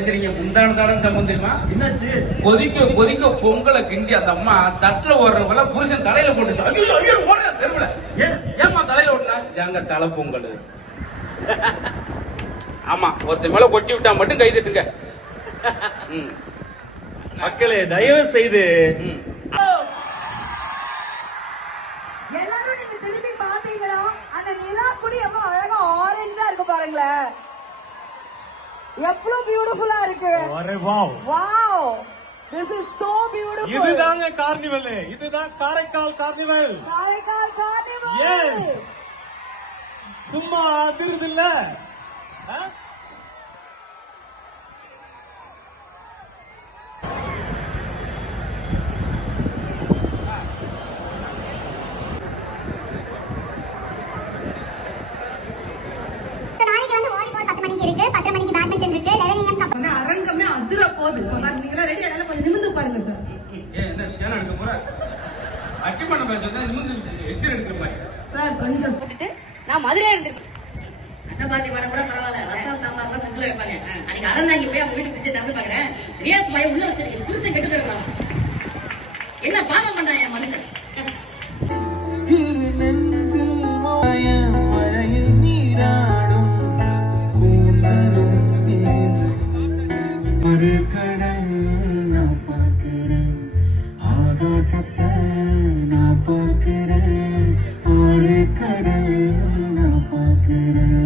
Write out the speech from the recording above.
பேசுறீங்க? முந்தானதான சம்பந்தம் தெரியுமா? என்னாச்சு? கொதிக்க கொதிக்க பொங்கலை கிண்டி அந்த அம்மா தட்டுல ஓடுறவங்கள புருஷன் தலையில போட்டுச்சு. ஐயோ ஐயோ ஓடுற தெருவுல. ஏமா தலையில ஓடுனா? எங்க தலை பொங்கல். ஆமா, ஒருத்த மேல கொட்டி விட்டா மட்டும் கை தட்டுங்க. மக்களே தயவு செய்து எல்லாரும் நீங்க திரும்பி பாத்தீங்கன்னா அந்த நிலா குடி எவ்வளவு அழகா ஆரஞ்சா இருக்கு பாருங்களேன். எவ்வளவு பியூட்டிஃபுல்லா இருக்கு. Wow, this is so beautiful. இதுதாங்க கார்னிவல். இதுதான் Karaikal carnival. Karaikal carnival. Yes, சும்மா அதிருது இல்ல? அரங்கமே அதிர போகுது. நீங்களா ரெடி ஆனாலும் கொஞ்சம் நிமிர்ந்து உட்காருங்க சார். என்ன ஸ்கேன் எடுக்க போற? அக்கி பண்ண பேசுறதா நிமிர்ந்து எக்ஸ்ரே எடுக்க போறேன் சார். கொஞ்சம் போட்டுட்டு நான் மதுரையில இருந்திருக்கேன். பாத்தி படம் கூட பரவாயில்ல. ரசம் சாம்பார்லாம் ஃப்ரிட்ஜ்ல வைப்பாங்க. அன்னைக்கு அறந்தாங்கி போய் அவங்க வீட்டு ஃப்ரிட்ஜை திறந்து பாக்குறேன். ரியாஸ் பாய் உள்ள வச்சிருக்கேன். புருஷன் கெட்டு போயிருக்கலாம். என்ன பாவம் பண்றான் என் மனுஷன்? மழையில் நீராடும் கூந்தலும் ஒரு